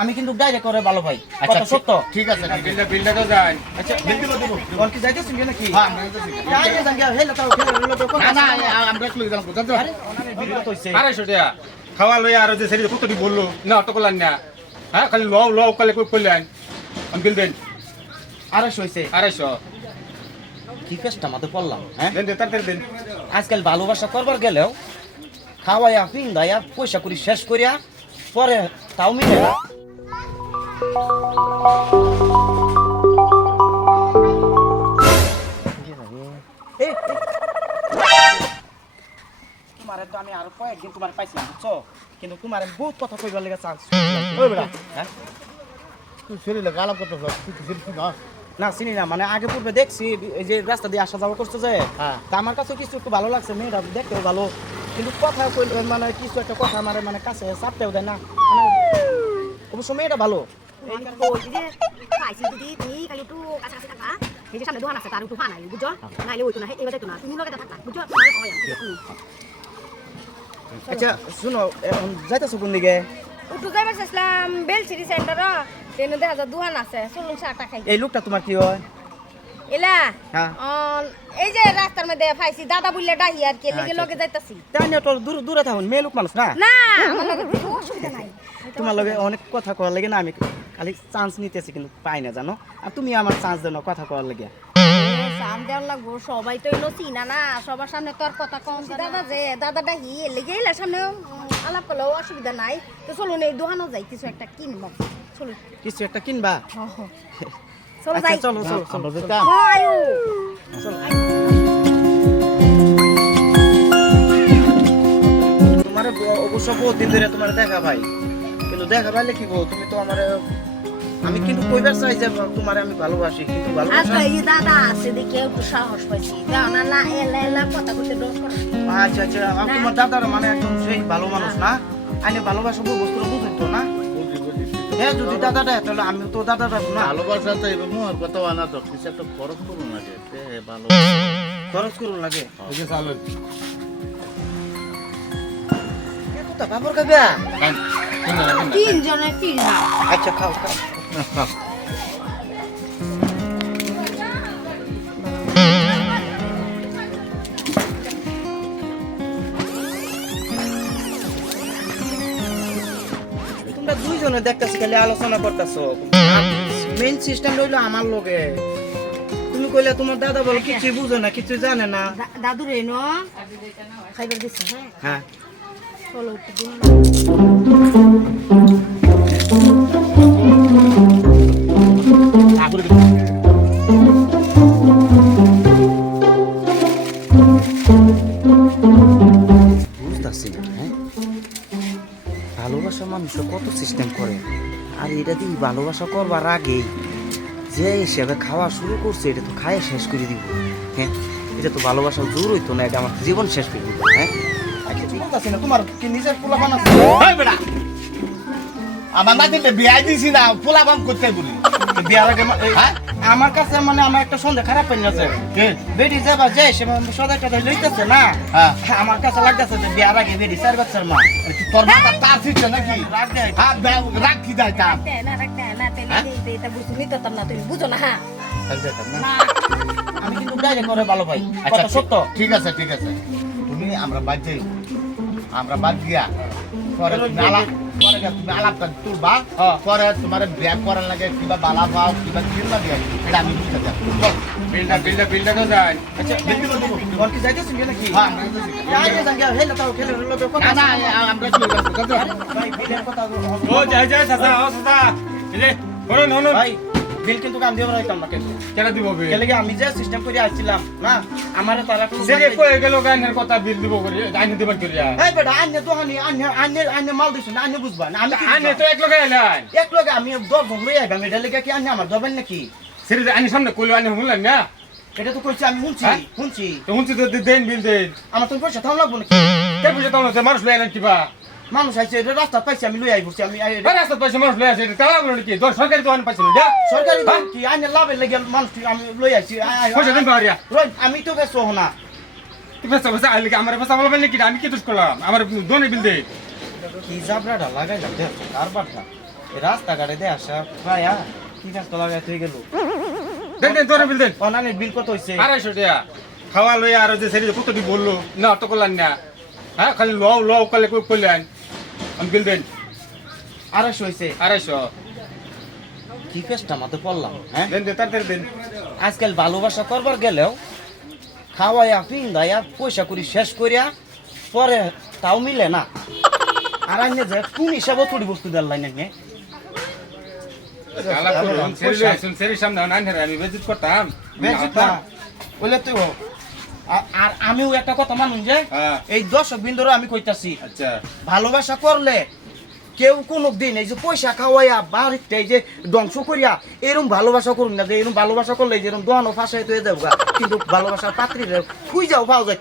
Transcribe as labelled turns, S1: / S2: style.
S1: আমি কিন্তু ডাইরেক্ট করে ভালো ভাই।
S2: আচ্ছা
S1: সত্য।
S2: ঠিক আছে
S3: বিলটা বিলটা তো যাই
S1: আচ্ছা কোন কি যাইতেছেন নাকি?
S2: হ্যাঁ আমরা যাইতেছি।
S1: যাই যে জাঙ্গা হেলা খেলে হলো তো
S2: না না আমরা একটু গেলাম কোথাও তো
S1: আরে ভিডিও তো হইছে?
S3: আড়াইশো টাকা। খাওয়া লই আর যে সেটি কতটি বলল না অত করলেন না। হ্যাঁ খালি লও লও কালে কই করলেন আমি বিল দেন।
S1: আড়াইশো হইছে?
S3: আড়াইশো।
S1: কি কেসটা মাঝে পড়লাম হ্যাঁ?
S3: দেন দেন তাড়াতাড়ি দেন।
S1: আজকাল ভালোবাসা করবার গেলেও খাওয়াইয়া পিন্দাইয়া পয়সা করি শেষ করিয়া পরে তাও মিলে না। তোমারে তো আমি আরও কয়েকদিন তোমার পাইছিলাম বুঝছ? কিন্তু তোমার বহুত কথা কইবার লেগে চান্স।
S2: ওই বেটা।
S1: হ্যাঁ?
S2: তুই শরীরে গালাম করতে তুই তো শরীর না
S1: না চিনি না মানে আগে পূর্বে দেখছি এই যে রাস্তা দিয়ে আসা যাওয়া করতে যে
S2: হ্যাঁ।
S1: তা আমার কাছে কিছু একটু ভালো লাগছে মেয়েরা দেখতেও ভালো। কিন্তু কথা মানে কিছু একটা কথা আমার মানে কাছে চাপতেও দেয় না। মানে অবশ্য মেয়েটা ভালো।
S4: বলছি যে খাইছি যদি তুমি খালি একটু কাছাকাছি থাকবা এই যে সামনে দোকান আছে তার একটু ফান নাই বুঝছ নাইলে ওইতো না এবার যাইতো না তুমি লগে থাকবা বুঝছ তোমার হয়
S1: আচ্ছা শুনো এখন যাইতেছো কোন দিকে
S4: একটু যাইবার চাইছিলাম বেলচিরি সেন্টার ট্রেনে দেখা যায় দোকান আছে চলুন চাটা খাই
S1: এই লোকটা তোমার কি হয়
S4: এলা?
S1: হ্যাঁ।
S4: এই যে রাস্তার মধ্যে পাইছি দাদা বললে ডাহি আর কি লেগে
S1: আচ্ছা,
S4: লগে যাইতাছি।
S1: তাই নিয়ে তোর দূরে দূরে থাকুন মেয়ে লোক মানুষ না?
S4: না আমার লগে অসুবিধা নাই।
S1: তোমার লগে অনেক কথা করার লাগে না আমি খালি চান্স নিতেছি কিন্তু পাই না জানো? আর তুমি আমার চান্স দেন কথা করার লাগে।
S4: সাম দেওয়ার লাগবো সবাই তো এলো চিনা না সবার সামনে তোর কথা কম দাদা যে দাদা ডাহি লেগে এলে সামনে আলাপ করলেও অসুবিধা নাই। তো চলুন এই দোকানও যাই কিছু একটা কিনবো। চলুন।
S1: কিছু একটা কিনবা?
S4: চলো
S1: আচ্ছা
S4: যাই।
S1: চলো চলো
S2: আমরা যেতাম।
S1: তোমার অবশ্য বহুত দিন ধরে তোমার দেখা ভাই। কিন্তু দেখা পাইলে কি গো তুমি তো আমার আমি কিন্তু কইবার চাই যে তোমার আমি ভালোবাসি কিন্তু ভালোবাসা
S4: আচ্ছা এই দাদা আছে দেখে একটু সাহস পাইছি। না না এলা এলা কথা করতে ডর করে।
S1: আচ্ছা আচ্ছা তোমার দাদার মানে একদম সেই ভালো মানুষ না? আইনে ভালোবাসা বউ বস্তুটা বুঝেন তো না? হ্যাঁ যদি দাদাটা তাহলে আমি তো দাদাটা না।
S2: ভালোবাসা তো এবং মোর কথা আনা তো কিছু একটা খরচ করুন লাগে ভালো।
S1: খরচ করুন লাগে। বাবর
S4: তিন জনের তিন
S1: আচ্ছা খাও খাও। দুইজনে দেখতেছি খালি আলোচনা করতেছো। মেইন সিস্টেম রইল আমার লগে। তুমি কইলে তোমার দাদা বলো কিছু বুঝো না কিছু জানে না।
S4: দাদু রে ন? খাইবার দিছে হ্যাঁ?
S1: হ্যাঁ।
S4: চলো
S1: ভালোবাসা মানুষ কত সিস্টেম করে। আর এটা দিয়ে ভালোবাসা করবার আগে যে হিসেবে খাওয়া শুরু করছে এটা তো খায় শেষ করে দিব। হ্যাঁ এটা তো ভালোবাসা জোর হইতো না এটা আমার জীবন শেষ করে দিব হ্যাঁ? আচ্ছা না তোমার কি নিজের পোলা
S2: আছে? বেটা! আমার দিলে বিয়াই দিছি না পোলা বাম করতে বলি।
S1: বিয়ার আগে
S2: হ্যাঁ?
S1: আমার কাছে মানে আমার একটা সন্দেহ খারাপ পেয়ে গেছে
S2: কে?
S1: বেডি যাবা যে সে সদাই টদাই লইতেছে না?
S2: হ্যাঁ।
S1: আমার কাছে লাগতেছে যে বিয়ার আগে বেডি চার বাচ্চার মা।
S2: তোর মাথা তার ছিটছে নাকি?
S1: রাগ দেয়।
S2: হ্যাঁ বে- রাগ কি দেয় তা
S4: রাখতে না
S2: হ্যাঁ?
S4: এটা বুঝতে নিতাম না তুমি বুঝো না হ্যাঁ।
S1: না আমি কিন্তু ডাইরেক্ট করে ভালো ভাই।
S2: আচ্ছা
S1: সত্য।
S2: ঠিক আছে ঠিক আছে। তুমি আমরা বাদ যাই আমরা বাদ গিয়া পরে তুমি আলাপ আলাপটা তুলবা পরে তোমার ব্যাগ করার লাগে কিবা বালা পাও কিবা কিনবা দিয়ে। এটা আমি বুঝতে চাই।
S3: বিলটা বিলটা বিলটা তো যাই
S1: আচ্ছা কোন কি যাইতেছেন নাকি
S2: হ্যাঁ আমরা যাইতেছি।
S1: যাই হেলা তাও খেলে হলো তো
S2: না না আমরা চলে যাব
S1: ভাই বিলের কথা
S3: ও যাই যাই চাচা ও চাচা। এই শুনুন শুনুন
S1: ভাই বিল কিন্তু কাম রাখতাম না কিন্তু
S3: কেটা দিব বিল?
S1: কেলে আমি যে সিস্টেম করে আসছিলাম না? আমারে তারা
S3: সে কই গেল গানের কথা বিল দিব করে আইনে দিবার
S1: এই বেটা আন্য তো হানি আন্য আন্য আন্য মাল দিছ না আন্য বুঝবা না আমি
S3: আইনে তো এক লগে আইলাই
S1: এক লগে আমি দর লই লেগে কি আন্য আমার দবেন নাকি?
S3: সেরে আইনে সামনে কইলো আইনে শুনলেন না?
S1: এটা তো কইছি আমি শুনছি
S3: হ্যাঁ?
S1: শুনছি।
S3: তো শুনছি তো দেন বিল দেন।
S1: আমার তো পয়সা থাম লাগবো নাকি?
S3: কে বুঝে তাও না মানুষ লই আইলেন কিবা?
S1: মানুষ আইছে এটা রাস্তা পাইছি আমি লই আইবছি আমি
S3: আরে রাস্তা পাইছে মানুষ লই আসে তালা বলো কি? দর সরকারি দোকান পাইছে না
S1: সরকারি
S3: হ্যাঁ?
S1: কি? আন্য লাভের লেগে মানুষ আমি লই আইছি আই- আই-
S3: পয়সা দেন বাড়িয়া।
S1: রই আমি তো গেছো না।
S3: তুই পেছা পেছা আইলে কি আমার পেছা বলবেন নাকি? আমি কি দোষ করলাম? আমার দোনে বিল দে।
S1: কি জাবরাটা লাগাইলাম দেখ কারবারটা রাস্তাঘাটে দিয়ে আসা আ, ঠিক আছে তো লাগাই হয়ে গেল।
S3: দেন দেন তোরে বিল দেন।
S1: অনানের বিল কত হয়েছে
S3: আড়াইশো টাকা। খাওয়া লই আর যে সেটি কতটি বলল? না অত করলেন না। হ্যাঁ খালি লও লও কালে কই আমি দেন।
S1: আড়াইশো হয়েছে
S3: আড়াইশো।
S1: কি পেস্টটা মাতে পড়লাম হ্যাঁ?
S3: দেন দেন তাড়াতাড়ি দেন।
S1: আজকাল ভালোবাসা করবার গেলেও খাওয়াইয়া পিন্দাইয়া পয়সা করি শেষ করিয়া পরে তাও মিলে না। আর আইনে যে কোন হিসাবে তুড়ি বস্তু দেওয়ার লাইন
S3: হেরে আমি বেজিত করতাম।
S1: বেশি না। বলে তুই আর আমিও একটা কথা মানুন যে
S3: হ্যাঁ।
S1: এই দর্শক বিন্দুর আমি কইতাছি
S3: আচ্ছা।
S1: ভালোবাসা করলে কেউ কোনো দিন এই যে পয়সা খাওয়াইয়া বাড়িতে এই যে ধ্বংস করিয়া এরম ভালোবাসা করুন না যে এরম ভালোবাসা করলে যেরকম দোয়ানো ফাঁসাই তো যাব কিন্তু ভালোবাসার পাত্রীরা যাও পাওয়া যায়